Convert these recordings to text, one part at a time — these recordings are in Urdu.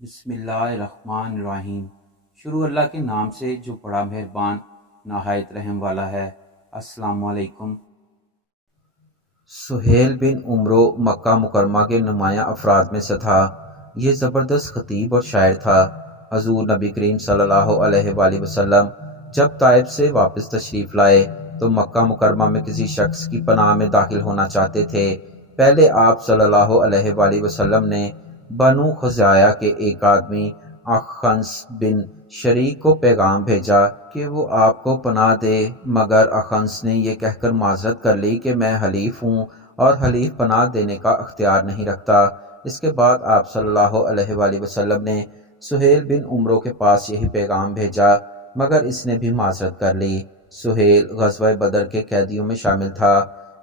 بسم اللہ الرحمن الرحیم۔ شروع اللہ کے نام سے جو بڑا مہربان نہایت رحم والا ہے۔ السلام علیکم۔ سہیل بن عمرو مکہ مکرمہ کے نمایاں افراد میں سے تھا۔ یہ زبردست خطیب اور شاعر تھا۔ حضور نبی کریم صلی اللہ علیہ وآلہ وسلم جب طائف سے واپس تشریف لائے تو مکہ مکرمہ میں کسی شخص کی پناہ میں داخل ہونا چاہتے تھے۔ پہلے آپ صلی اللہ علیہ وآلہ وسلم نے بنو خزاعہ کے ایک آدمی اخنس بن شریک کو پیغام بھیجا کہ وہ آپ کو پناہ دے، مگر اخنس نے یہ کہہ کر معذرت کر لی کہ میں حلیف ہوں اور حلیف پناہ دینے کا اختیار نہیں رکھتا۔ اس کے بعد آپ صلی اللہ علیہ وآلہ وسلم نے سہیل بن عمرو کے پاس یہی پیغام بھیجا، مگر اس نے بھی معذرت کر لی۔ سہیل غزوہ بدر کے قیدیوں میں شامل تھا۔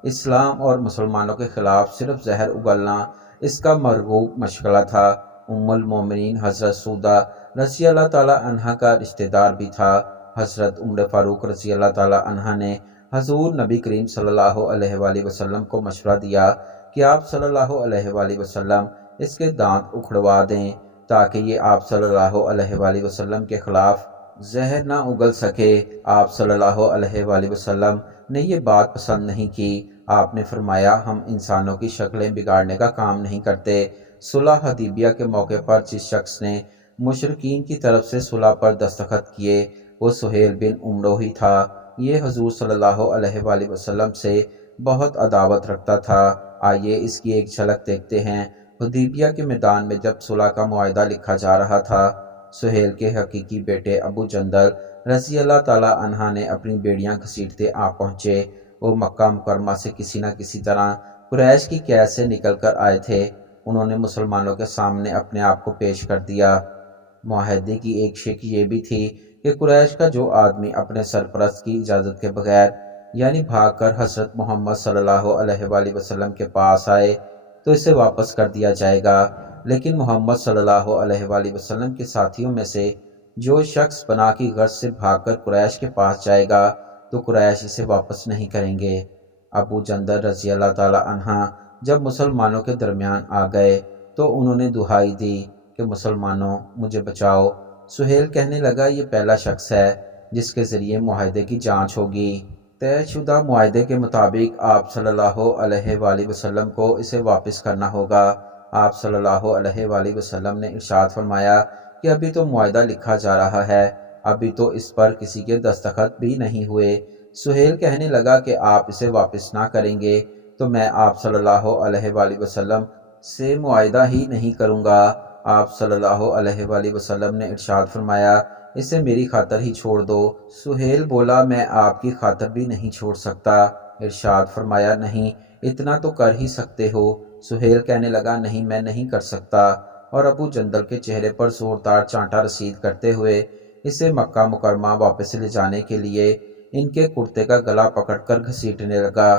اسلام اور مسلمانوں کے خلاف صرف زہر اگلنا اس کا مرغوب مشغلہ تھا۔ ام المومنین حضرت سودہ رضی اللہ تعالیٰ عنہ کا رشتہ دار بھی تھا۔ حضرت عمر فاروق رضی اللہ تعالیٰ عنہ نے حضور نبی کریم صلی اللہ علیہ وآلہ وسلم کو مشورہ دیا کہ آپ صلی اللہ علیہ وآلہ وسلم اس کے دانت اکھڑوا دیں تاکہ یہ آپ صلی اللہ علیہ وآلہ وسلم کے خلاف زہر نہ اگل سکے۔ آپ صلی اللہ علیہ وآلہ وسلم نے یہ بات پسند نہیں کی۔ آپ نے فرمایا، ہم انسانوں کی شکلیں بگاڑنے کا کام نہیں کرتے۔ صلح حدیبیہ کے موقع پر جس شخص نے مشرکین کی طرف سے صلح پر دستخط کیے وہ سہیل بن عمرو ہی تھا۔ یہ حضور صلی اللہ علیہ وآلہ وسلم سے بہت عداوت رکھتا تھا۔ آئیے اس کی ایک جھلک دیکھتے ہیں۔ حدیبیہ کے میدان میں جب صلح کا معاہدہ لکھا جا رہا تھا، سہیل کے حقیقی بیٹے ابو جندل رضی اللہ تعالیٰ عنہ نے اپنی بیڑیاں گھسیٹتے آ پہنچے۔ وہ مکہ مکرمہ سے کسی نہ کسی طرح قریش کی قید سے نکل کر آئے تھے۔ انہوں نے مسلمانوں کے سامنے اپنے آپ کو پیش کر دیا۔ معاہدے کی ایک شک یہ بھی تھی کہ قریش کا جو آدمی اپنے سرپرست کی اجازت کے بغیر یعنی بھاگ کر حضرت محمد صلی اللہ علیہ وآلہ وسلم کے پاس آئے تو اسے واپس کر دیا جائے گا، لیکن محمد صلی اللہ علیہ وآلہ وسلم کے ساتھیوں میں سے جو شخص پناہ کی غرض سے بھاگ کر قریش کے پاس جائے گا تو قریش اسے واپس نہیں کریں گے۔ ابو جندل رضی اللہ تعالی عنہ جب مسلمانوں کے درمیان آ گئے تو انہوں نے دہائی دی کہ مسلمانوں مجھے بچاؤ۔ سہیل کہنے لگا، یہ پہلا شخص ہے جس کے ذریعے معاہدے کی جانچ ہوگی۔ طے شدہ معاہدے کے مطابق آپ صلی اللہ علیہ وآلہ وسلم کو اسے واپس کرنا ہوگا۔ آپ صلی اللہ علیہ وآلہ وسلم نے ارشاد فرمایا کہ ابھی تو معاہدہ لکھا جا رہا ہے، ابھی تو اس پر کسی کے دستخط بھی نہیں ہوئے۔ سہیل کہنے لگا کہ آپ اسے واپس نہ کریں گے تو میں آپ صلی اللہ علیہ وآلہ وسلم سے معاہدہ ہی نہیں کروں گا۔ آپ صلی اللہ علیہ وآلہ وسلم نے ارشاد فرمایا، اسے میری خاطر ہی چھوڑ دو۔ سہیل بولا، میں آپ کی خاطر بھی نہیں چھوڑ سکتا۔ ارشاد فرمایا، نہیں، اتنا تو کر ہی سکتے ہو۔ سہیل کہنے لگا، نہیں، میں نہیں کر سکتا، اور ابو جندل کے چہرے پر زوردار چانٹا رسید کرتے ہوئے اسے مکہ مکرمہ واپس لے جانے کے لیے ان کے کرتے کا گلا پکڑ کر گھسیٹنے لگا۔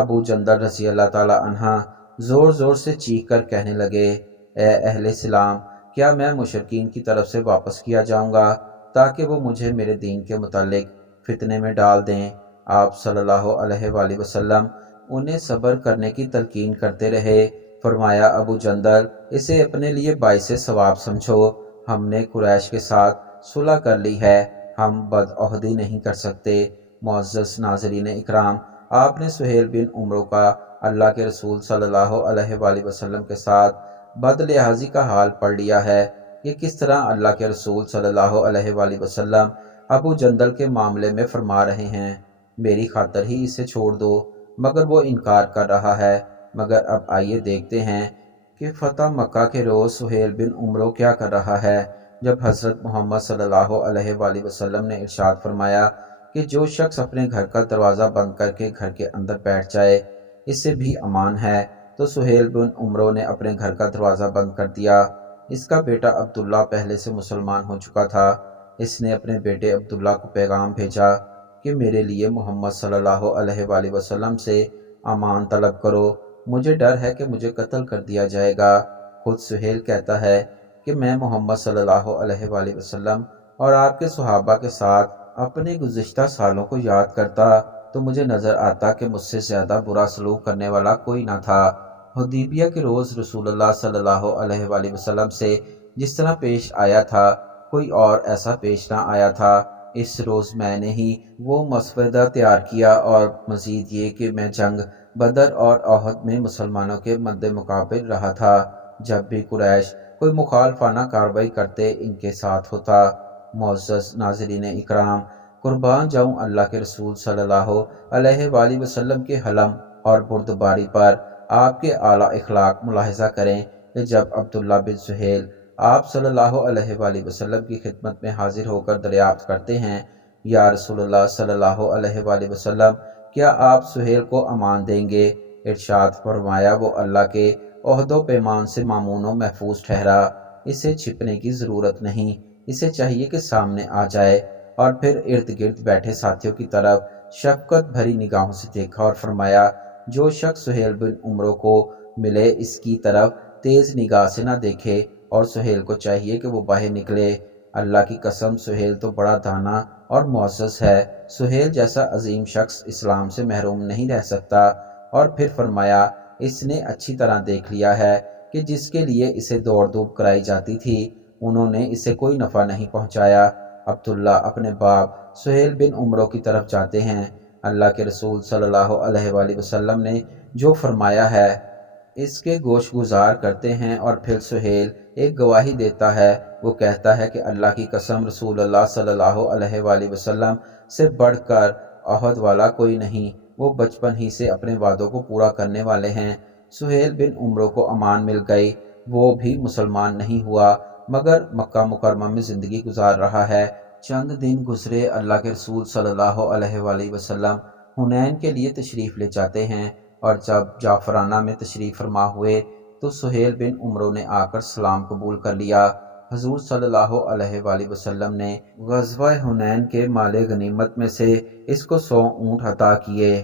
ابو جندل رضی اللہ تعالی عنہ زور زور سے چیخ کر کہنے لگے، اے اہل اسلام، کیا میں مشرکین کی طرف سے واپس کیا جاؤں گا تاکہ وہ مجھے میرے دین کے متعلق فتنے میں ڈال دیں؟ آپ صلی اللہ علیہ وآلہ وسلم انہیں صبر کرنے کی تلقین کرتے رہے۔ فرمایا، ابو جندل، اسے اپنے لیے باعث ثواب سمجھو۔ ہم نے قریش کے ساتھ صلح کر لی ہے، ہم بدعہدی نہیں کر سکتے۔ معزز ناظرین اکرام، آپ نے سہیل بن عمرو کا اللہ کے رسول صلی اللہ علیہ وآلہ وسلم کے ساتھ بد لحاظی کا حال پڑھ لیا ہے کہ کس طرح اللہ کے رسول صلی اللہ علیہ وآلہ وسلم ابو جندل کے معاملے میں فرما رہے ہیں، میری خاطر ہی اسے چھوڑ دو، مگر وہ انکار کر رہا ہے۔ مگر اب آئیے دیکھتے ہیں کہ فتح مکہ کے روز سہیل بن عمرو کیا کر رہا ہے۔ جب حضرت محمد صلی اللہ علیہ وآلہ وسلم نے ارشاد فرمایا کہ جو شخص اپنے گھر کا دروازہ بند کر کے گھر کے اندر بیٹھ جائے اس سے بھی امان ہے، تو سہیل بن عمرو نے اپنے گھر کا دروازہ بند کر دیا۔ اس کا بیٹا عبداللہ پہلے سے مسلمان ہو چکا تھا۔ اس نے اپنے بیٹے عبداللہ کو پیغام بھیجا کہ میرے لیے محمد صلی اللہ علیہ وآلہ وسلم سے امان طلب کرو، مجھے ڈر ہے کہ مجھے قتل کر دیا جائے گا۔ خود سہیل کہتا ہے کہ میں محمد صلی اللہ علیہ وآلہ وسلم اور آپ کے صحابہ کے ساتھ اپنے گزشتہ سالوں کو یاد کرتا تو مجھے نظر آتا کہ مجھ سے زیادہ برا سلوک کرنے والا کوئی نہ تھا۔ حدیبیہ کے روز رسول اللہ صلی اللہ علیہ وآلہ وسلم سے جس طرح پیش آیا تھا کوئی اور ایسا پیش نہ آیا تھا۔ اس روز میں نے ہی وہ مسودہ تیار کیا، اور مزید یہ کہ میں جنگ بدر اور احد میں مسلمانوں کے مد مقابل رہا تھا۔ جب بھی قریش کوئی مخالفانہ کارروائی کرتے ان کے ساتھ ہوتا۔ معزز ناظرین اکرام، قربان جاؤں اللہ کے رسول صلی اللہ علیہ وآلہ وسلم کے حلم اور بردباری پر آپ کے اعلیٰ اخلاق ملاحظہ کریں کہ جب عبداللہ بن سہیل آپ صلی اللہ علیہ وآلہ وسلم کی خدمت میں حاضر ہو کر دریافت کرتے ہیں، یا رسول اللہ صلی اللہ علیہ وآلہ وسلم، کیا آپ سہیل کو امان دیں گے؟ ارشاد فرمایا، وہ اللہ کے عہد و پیمان سے مامون و محفوظ ٹھہرا، اسے چھپنے کی ضرورت نہیں، اسے چاہیے کہ سامنے آ جائے۔ اور پھر ارد گرد بیٹھے ساتھیوں کی طرف شفقت بھری نگاہوں سے دیکھا اور فرمایا، جو شخص سہیل بن عمرو کو ملے اس کی طرف تیز نگاہ سے نہ دیکھے، اور سہیل کو چاہیے کہ وہ باہر نکلے۔ اللہ کی قسم، سہیل تو بڑا دانا اور معزز ہے، سہیل جیسا عظیم شخص اسلام سے محروم نہیں رہ سکتا۔ اور پھر فرمایا، اس نے اچھی طرح دیکھ لیا ہے کہ جس کے لیے اسے دوڑ دھوپ کرائی جاتی تھی انہوں نے اسے کوئی نفع نہیں پہنچایا۔ عبداللہ اپنے باپ سہیل بن عمرو کی طرف جاتے ہیں۔ اللہ کے رسول صلی اللہ علیہ وآلہ وسلم نے جو فرمایا ہے اس کے گوش گزار کرتے ہیں، اور پھر سہیل ایک گواہی دیتا ہے۔ وہ کہتا ہے کہ اللہ کی قسم، رسول اللہ صلی اللہ علیہ وآلہ وسلم سے بڑھ کر احد والا کوئی نہیں، وہ بچپن ہی سے اپنے وعدوں کو پورا کرنے والے ہیں۔ سہیل بن عمرو کو امان مل گئی، وہ بھی مسلمان نہیں ہوا مگر مکہ مکرمہ میں زندگی گزار رہا ہے۔ چند دن گزرے، اللہ کے رسول صلی اللہ علیہ وآلہ وسلم حنین کے لیے تشریف لے جاتے ہیں، اور جب جعفرانہ میں تشریف فرما ہوئے تو سہیل بن عمرو نے آ کر سلام قبول کر لیا۔ حضور صلی اللہ علیہ وآلہ وسلم نے غزوہ حنین کے مال غنیمت میں سے اس کو 100 اونٹ عطا کیے۔